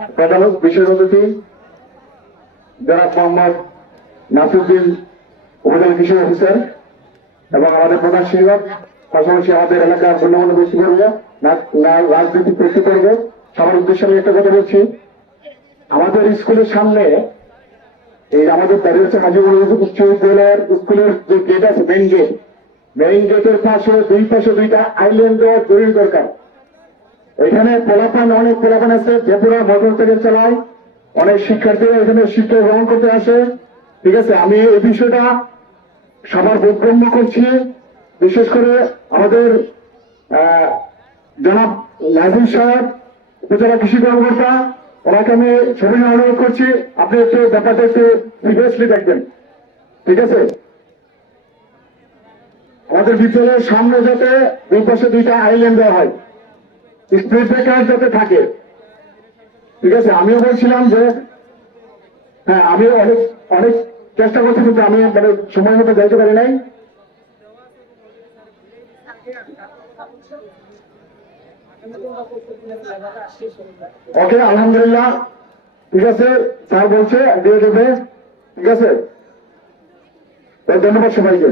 প্রধান বিশেষ অতিথি জনাব মোহাম্মদ নাসুদ্দিন উপজেলা কৃষি অফিসার এবং আমাদের প্রধান শিক্ষক, পাশাপাশি আমাদের এলাকার গণ্যমান্য ব্যক্তিবর্গ রাজনৈতিক ব্যক্তিবর্গ সবার উদ্দেশ্যে আমি একটা কথা বলছি। আমাদের স্কুলের সামনে এই আমাদের দাঁড়িয়ে হচ্ছে হাজিপুর উচ্চ বিদ্যালয়ের স্কুলের যে গেট আছে মেইন গেট মেইন গেটের পাশে, দুই পাশে দুইটা আইল্যান্ড দেওয়া জরুরি দরকার। এখানে পোলাপান, অনেক পোলাপান আছে, যে পুরো মোটর থেকে চালায়, অনেক শিক্ষার্থীরা এখানে শিক্ষা গ্রহণ করতে আসে। ঠিক আছে, আমি এই বিষয়টা সবার বোধগম্য করছি। বিশেষ করে আমাদের জনাব নাজির সাহেব, উপজেলা কৃষি কর্মকর্তা, ওনাকে আমি ছবি অনুরোধ করছি, আপনি একটু ব্যাপারটা একটু সিরিয়াসলি দেখবেন। ঠিক আছে? আমাদের বিদ্যালয়ের সামনে যাতে দুই পাশে দুইটা আইল্যান্ড দেওয়া হয়। স্পিড ব্রেকার যাতে থাকে। ঠিক আছে? আমিও বলছিলাম যে হ্যাঁ আমি অনেক অনেক চেষ্টা করছি, কিন্তু আমি মানে সময় মতো যাইতে পারি নাই। ওকে, আলহামদুলিল্লাহ। ঠিক আছে? স্যার বলছে, দিয়ে দেবে। ঠিক আছে? ধন্যবাদ সবাইকে।